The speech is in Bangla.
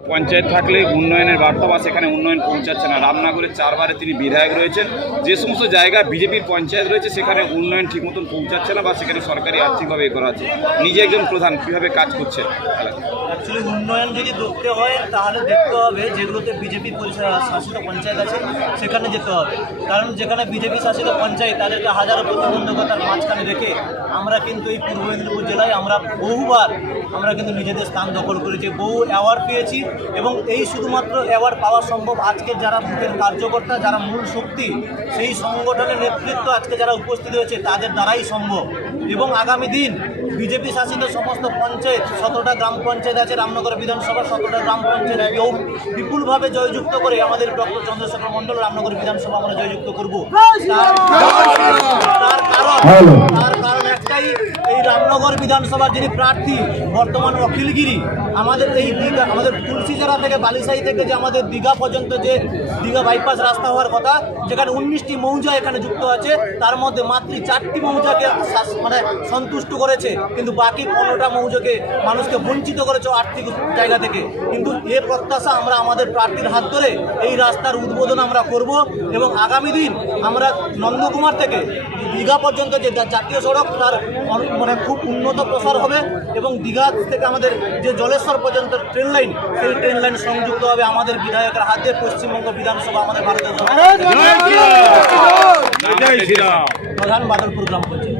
পঞ্চায়েত থাকলে উন্নয়নের বার্তা বা সেখানে উন্নয়ন পৌঁছাচ্ছে না। রামনগরের 4 বারে তিনি বিধায়ক রয়েছেন, যে সমস্ত জায়গায় বিজেপির পঞ্চায়েত রয়েছে সেখানে উন্নয়ন ঠিক মতন পৌঁছাচ্ছে না বা সেখানে সরকারি আর্থিকভাবে করা আছে। নিজে একজন প্রধান কীভাবে কাজ করছেন? অ্যাকচুয়ালি উন্নয়ন যদি দেখতে হয় তাহলে দেখতে হবে যেগুলোতে বিজেপি শাসিত পঞ্চায়েত আছে সেখানে যেতে হবে, কারণ যেখানে বিজেপি শাসিত পঞ্চায়েত তাদেরকে হাজারো প্রতিবন্ধকতার মাঝখানে রেখে আমরা কিন্তু এই পূর্ব মেদিনীপুর জেলায় বহুবার আমরা কিন্তু নিজেদের স্থান দখল করেছি, বহু অ্যাওয়ার্ড পেয়েছি এবং এই শুধুমাত্র অ্যাওয়ার্ড পাওয়া সম্ভব আজকের যারা বুথের কার্যকর্তা, যারা মূল শক্তি, সেই সংগঠনের নেতৃত্ব আজকে যারা উপস্থিত হয়েছে তাদের দ্বারাই সম্ভব। এবং আগামী দিন বিজেপি শাসিত সমস্ত পঞ্চায়েত, 17টা গ্রাম পঞ্চায়েত আছে রামনগর বিধানসভা, 17টা গ্রাম পঞ্চায়েত বিপুলভাবে জয়যুক্ত করে আমাদের ডক্টর চন্দ্রশেখর মণ্ডল রামনগর বিধানসভা আমরা জয়যুক্ত করব। তার কারণ একটাই, এই রামনগর বিধানসভার যিনি প্রার্থী বর্তমান অখিলগিরি, আমাদের এই দীঘা, আমাদের তুলসীজরা থেকে বালিসাই থেকে যে আমাদের দীঘা পর্যন্ত যে দীঘা বাইপাস রাস্তা হওয়ার কথা, যেখানে 19টি মৌজা এখানে যুক্ত আছে, তার মধ্যে মাত্র 4টি মৌজাকে সন্তুষ্ট করেছে, কিন্তু বাকি 15টা মৌজাকে মানুষকে বঞ্চিত করেছে আর্থিক জায়গা থেকে। কিন্তু এ প্রত্যাশা আমরা আমাদের প্রার্থীর হাত ধরে এই রাস্তার উদ্বোধন আমরা করব এবং আগামী দিন আমরা নন্দকুমার থেকে দীঘা পর্যন্ত যে জাতীয় সড়ক তার খুব উন্নত প্রসার হবে এবং দীঘা থেকে আমাদের যে জলেশ্বর পর্যন্ত ট্রেন লাইন, সেই ট্রেন লাইন সংযুক্ত হবে আমাদের বিধায়কের হাতে। পশ্চিমবঙ্গ বিধানসভা আমাদের ভারতের প্রধান বাদলপুর গ্রাম পঞ্চায়েত।